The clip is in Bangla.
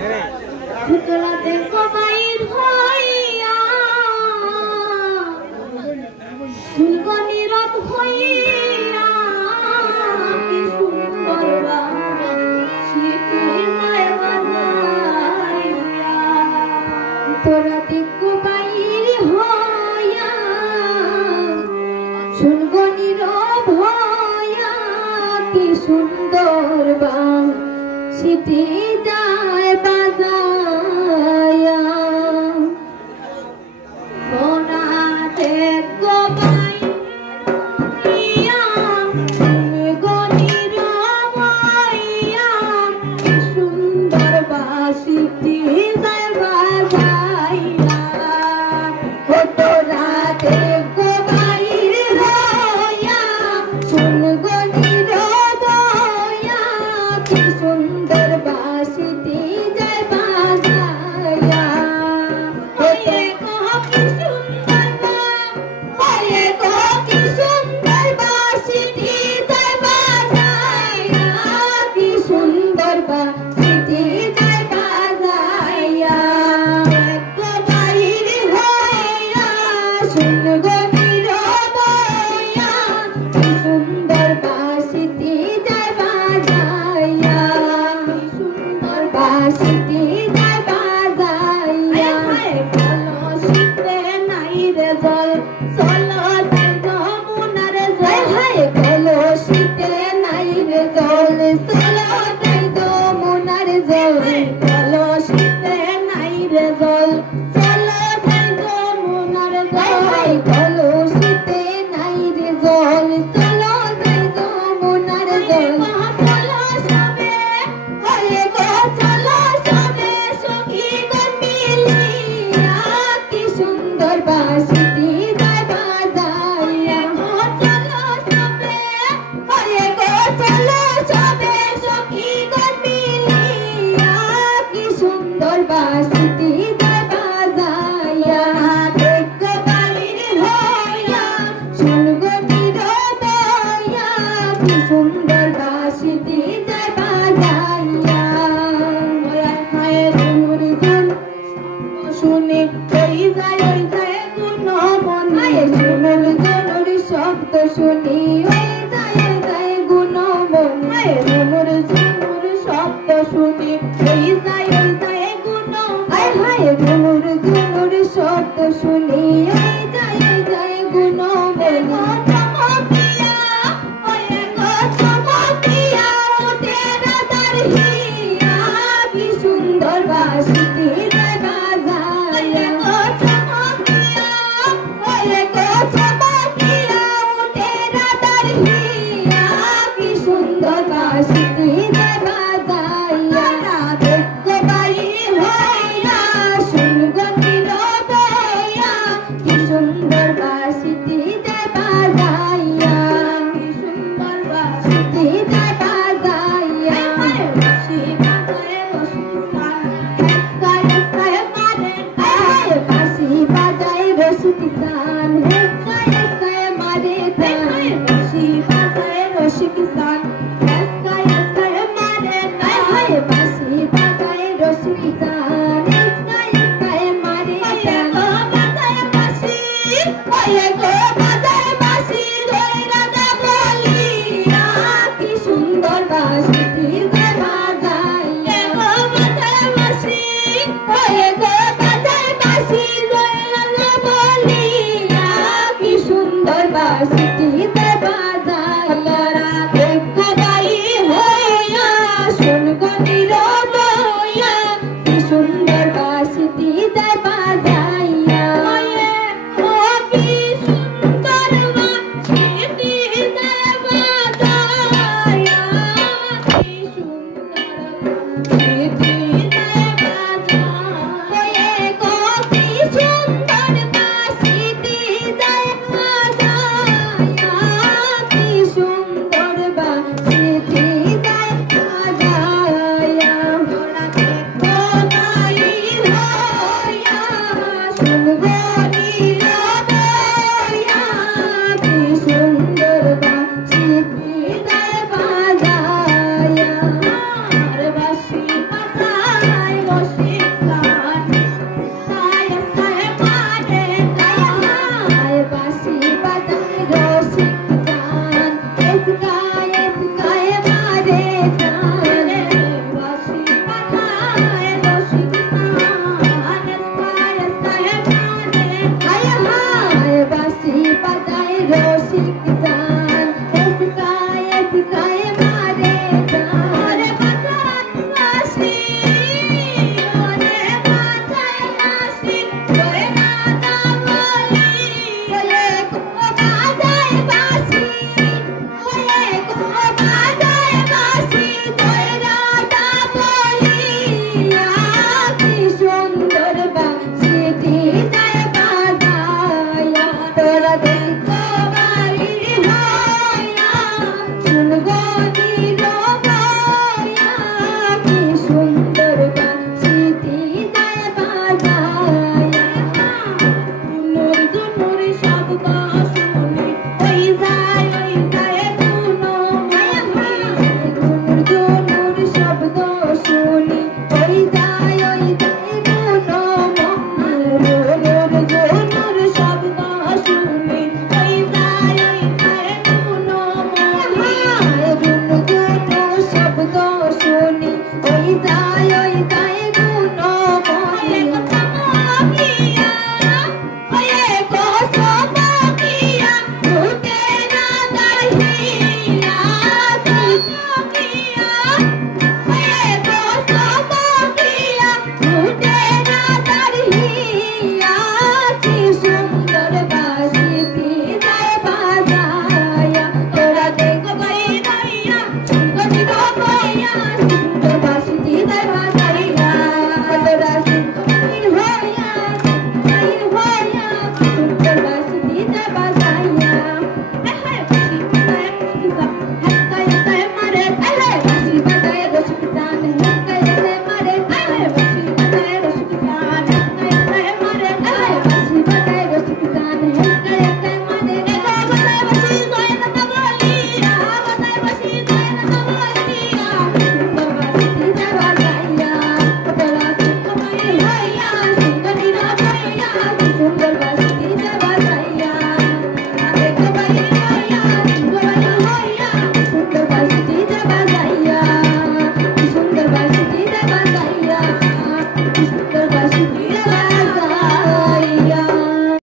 ভূতরাতে কবাইর হইয়া ফুলকনিরত হইয়া কি সুন্দর শীতের মায় বাজাইয়া ভূতরাতে কবাইর হইয়া ফুলকনির ভয়া কি সুন্দর শীতে যায় বাজায়া বনাতে গোবাই ইয়া গনির মাইয়া সুন্দর বাসিতে যায় বাজাইয়া ভোতরাতে গোবাইর হইয়া শুন গনির বয়া কি সুন্দর বাসিতে যায় বাজাইয়া ওয়ে কহ কি সুন্দর বাসিতে যায় বাজাইয়া কি সুন্দর বাসিতে যায় বাজাইয়া গোবাইর হইয়া শুন গনির বয়া কি সুন্দর বাসিতে যায় বাজাইয়া সুন্দর বাসিতে যায় বাজাইয়া ভালো শীতে নাই রে জল চলো যাই যমুনার জল ভালো শীতে নাই রে জল চলো যাই যমুনার জল ভালো শীতে নাই রে জল চলো যাই যমুনার জল ভালো শীতে নাই রে জল চলো যাই যমুনার জল চলো সবে হয়ে গো চলো সবে সখী গণ মিলিয়া কি সুন্দর বাসিতে যায় বাজাইয়া চলো সবে হয়ে গো চলো সবে সখী গণ মিলিয়া কি সুন্দর বাসিতে যায় বাজাইয়া গোবাইর হইয়া শুন গনির বয়া কি সুন্দর বাসিতে যায় বাজাইয়া মায়ের মুড়ি গান শুনে ওই যায় গুণ মন শুনুর জনুর শব্দ শুনি ওই যায় গুণ মন শুনুর জনুর শব্দ শুনি ওই যায় গুণ শুনুর জনুর শব্দ শুনি ওই যায় গুণ মন চমকিয়া ওই গো চমকিয়া উঠে রাতার হিয়া কি সুন্দর বাসিতে যায় বাজাইয়া গো চমকিয়া ওই গো চমকিয়া উঠে রাতার হিয়া কি সুন্দর বাসিতে যায় বাজাইয়া গোবাইর হইয়া শুন গনির বয়া ওই